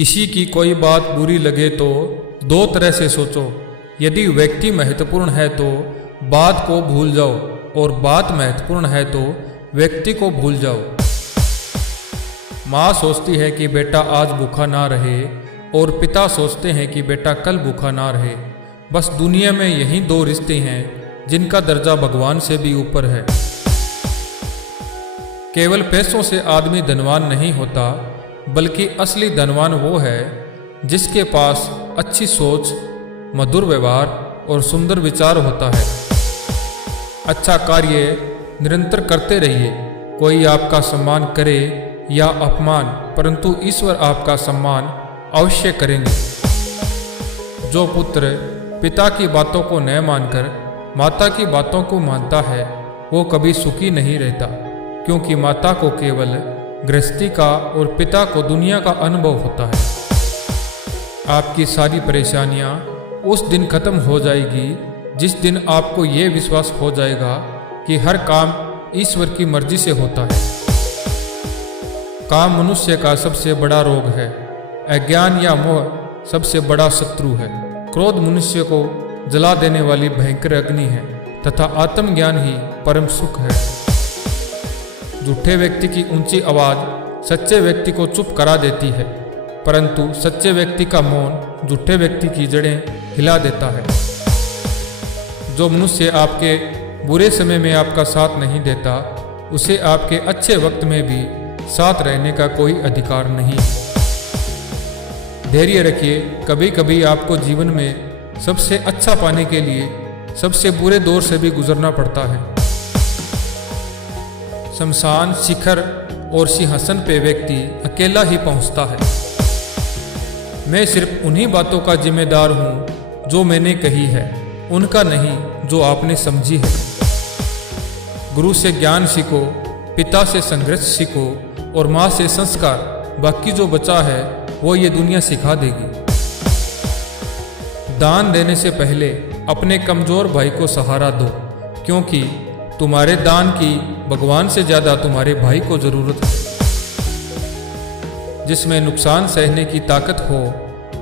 किसी की कोई बात बुरी लगे तो दो तरह से सोचो। यदि व्यक्ति महत्वपूर्ण है तो बात को भूल जाओ और बात महत्वपूर्ण है तो व्यक्ति को भूल जाओ। माँ सोचती है कि बेटा आज भूखा ना रहे और पिता सोचते हैं कि बेटा कल भूखा ना रहे। बस दुनिया में यही दो रिश्ते हैं जिनका दर्जा भगवान से भी ऊपर है। केवल पैसों से आदमी धनवान नहीं होता, बल्कि असली धनवान वो है जिसके पास अच्छी सोच, मधुर व्यवहार और सुंदर विचार होता है। अच्छा कार्य निरंतर करते रहिए। कोई आपका सम्मान करे या अपमान, परंतु ईश्वर आपका सम्मान अवश्य करेंगे। जो पुत्र पिता की बातों को न मानकर माता की बातों को मानता है वो कभी सुखी नहीं रहता, क्योंकि माता को केवल गृहस्थी का और पिता को दुनिया का अनुभव होता है। आपकी सारी परेशानियां उस दिन खत्म हो जाएगी जिस दिन आपको ये विश्वास हो जाएगा कि हर काम ईश्वर की मर्जी से होता है। काम मनुष्य का सबसे बड़ा रोग है। अज्ञान या मोह सबसे बड़ा शत्रु है। क्रोध मनुष्य को जला देने वाली भयंकर अग्नि है तथा आत्मज्ञान ही परम सुख है। झूठे व्यक्ति की ऊंची आवाज सच्चे व्यक्ति को चुप करा देती है, परंतु सच्चे व्यक्ति का मौन झूठे व्यक्ति की जड़ें हिला देता है। जो मनुष्य आपके बुरे समय में आपका साथ नहीं देता, उसे आपके अच्छे वक्त में भी साथ रहने का कोई अधिकार नहीं। धैर्य रखिए। कभी कभी आपको जीवन में सबसे अच्छा पाने के लिए सबसे बुरे दौर से भी गुजरना पड़ता है। शमशान, शिखर और सिंहासन पे व्यक्ति अकेला ही पहुंचता है। मैं सिर्फ उन्हीं बातों का जिम्मेदार हूं जो मैंने कही है, उनका नहीं जो आपने समझी है। गुरु से ज्ञान सीखो, पिता से संघर्ष सीखो और माँ से संस्कार। बाकी जो बचा है वो ये दुनिया सिखा देगी। दान देने से पहले अपने कमजोर भाई को सहारा दो, क्योंकि तुम्हारे दान की भगवान से ज्यादा तुम्हारे भाई को जरूरत है। जिसमें नुकसान सहने की ताकत हो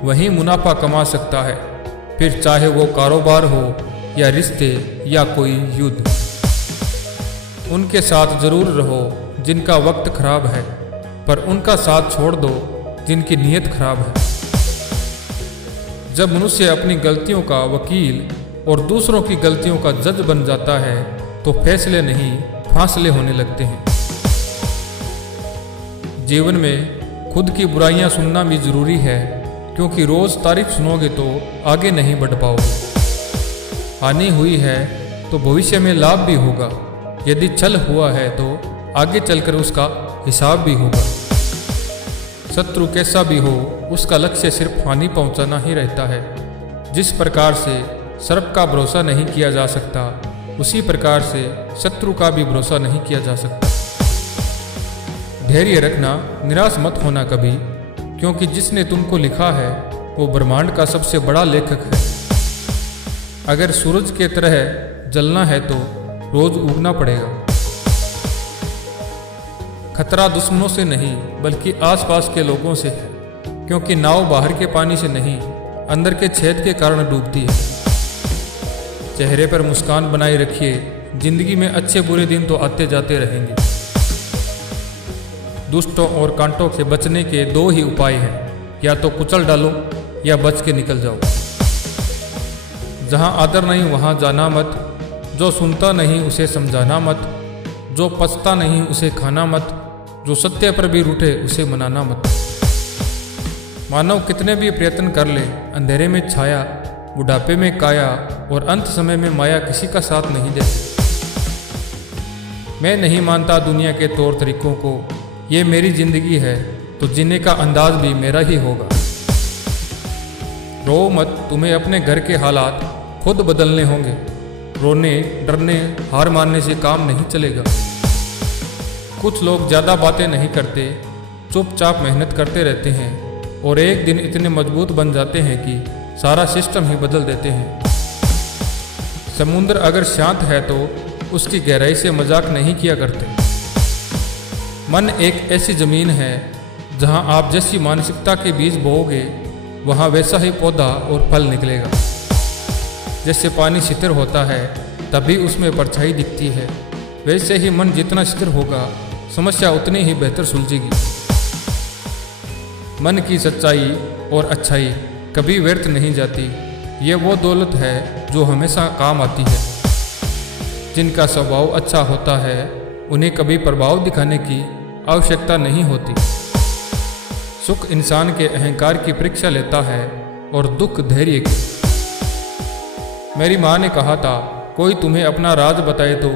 वही मुनाफा कमा सकता है, फिर चाहे वो कारोबार हो या रिश्ते या कोई युद्ध। उनके साथ जरूर रहो जिनका वक्त खराब है, पर उनका साथ छोड़ दो जिनकी नीयत खराब है। जब मनुष्य अपनी गलतियों का वकील और दूसरों की गलतियों का जज बन जाता है तो फैसले नहीं फासले होने लगते हैं। जीवन में खुद की बुराइयां सुनना भी जरूरी है, क्योंकि रोज तारीफ सुनोगे तो आगे नहीं बढ़ पाओगे। हानि हुई है तो भविष्य में लाभ भी होगा। यदि छल हुआ है तो आगे चलकर उसका हिसाब भी होगा। शत्रु कैसा भी हो, उसका लक्ष्य सिर्फ हानि पहुंचाना ही रहता है। जिस प्रकार से सर्प का भरोसा नहीं किया जा सकता, उसी प्रकार से शत्रु का भी भरोसा नहीं किया जा सकता। धैर्य रखना, निराश मत होना कभी, क्योंकि जिसने तुमको लिखा है वो ब्रह्मांड का सबसे बड़ा लेखक है। अगर सूरज के तरह जलना है तो रोज उगना पड़ेगा। खतरा दुश्मनों से नहीं बल्कि आसपास के लोगों से है, क्योंकि नाव बाहर के पानी से नहीं अंदर के छेद के कारण डूबती है। चेहरे पर मुस्कान बनाए रखिए। जिंदगी में अच्छे बुरे दिन तो आते जाते रहेंगे। दुष्टों और कांटों से बचने के दो ही उपाय हैं, या तो कुचल डालो या बच के निकल जाओ। जहां आदर नहीं वहां जाना मत। जो सुनता नहीं उसे समझाना मत। जो पचता नहीं उसे खाना मत। जो सत्य पर भी रूठे उसे मनाना मत। मानव कितने भी प्रयत्न कर ले, अंधेरे में छाया, बुढ़ापे में काया और अंत समय में माया किसी का साथ नहीं देती। मैं नहीं मानता दुनिया के तौर तरीकों को। ये मेरी जिंदगी है तो जीने का अंदाज भी मेरा ही होगा। रो मत, तुम्हें अपने घर के हालात खुद बदलने होंगे। रोने, डरने, हार मानने से काम नहीं चलेगा। कुछ लोग ज़्यादा बातें नहीं करते, चुपचाप मेहनत करते रहते हैं और एक दिन इतने मजबूत बन जाते हैं कि सारा सिस्टम ही बदल देते हैं। समुद्र अगर शांत है तो उसकी गहराई से मजाक नहीं किया करते। मन एक ऐसी जमीन है जहाँ आप जैसी मानसिकता के बीज बोओगे वहाँ वैसा ही पौधा और फल निकलेगा। जैसे पानी शिथिल होता है तभी उसमें परछाई दिखती है, वैसे ही मन जितना शिथिल होगा समस्या उतनी ही बेहतर सुलझेगी। मन की सच्चाई और अच्छाई कभी व्यर्थ नहीं जाती। ये वो दौलत है जो हमेशा काम आती है। जिनका स्वभाव अच्छा होता है उन्हें कभी प्रभाव दिखाने की आवश्यकता नहीं होती। सुख इंसान के अहंकार की परीक्षा लेता है और दुख धैर्य की। मेरी माँ ने कहा था, कोई तुम्हें अपना राज बताए तो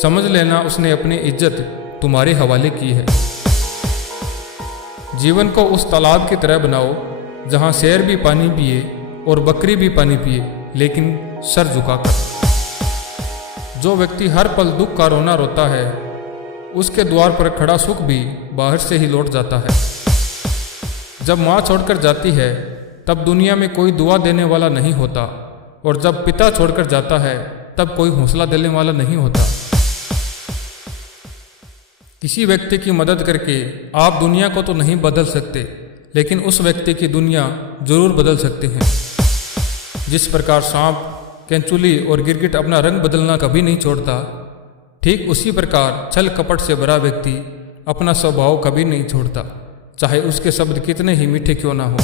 समझ लेना उसने अपनी इज्जत तुम्हारे हवाले की है। जीवन को उस तालाब की तरह बनाओ जहाँ शेर भी पानी पिए और बकरी भी पानी पिए, लेकिन सर झुकाकर। जो व्यक्ति हर पल दुख का रोना रोता है उसके द्वार पर खड़ा सुख भी बाहर से ही लौट जाता है। जब माँ छोड़कर जाती है तब दुनिया में कोई दुआ देने वाला नहीं होता, और जब पिता छोड़कर जाता है तब कोई हौसला देने वाला नहीं होता। किसी व्यक्ति की मदद करके आप दुनिया को तो नहीं बदल सकते, लेकिन उस व्यक्ति की दुनिया जरूर बदल सकते हैं। जिस प्रकार सांप, केंचुली और गिरगिट अपना रंग बदलना कभी नहीं छोड़ता, ठीक उसी प्रकार छल कपट से भरा व्यक्ति अपना स्वभाव कभी नहीं छोड़ता, चाहे उसके शब्द कितने ही मीठे क्यों ना हो।